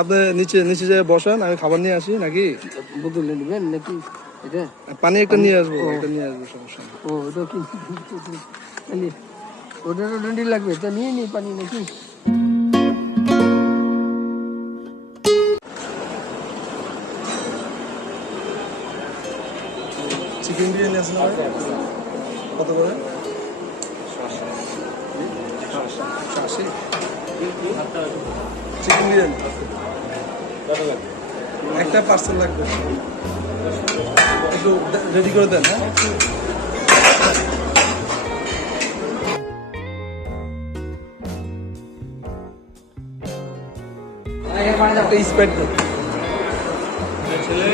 আপনি নিচে নিচে যেয়ে বসান, আমি খাবার নিয়ে আসি নাকি? বোতলে নেবেন নাকি? এটা পানি একটা নিয়ে আসবো, একটা নিয়ে আসবো, সমস্যা নেই। ও ওটা কি ওটারও ডন্ডি লাগবে, তা নিয়ে নিই পানি নাকি? চিকেন বিরিয়ানি আছে না ভাই? কত করে? 180 চিকেন বিরিয়ানি একটা পার্সেল লাগবে, একটু রেডি করে দেন। হ্যাঁ, একটা স্প্রাইট দেন। ছেলে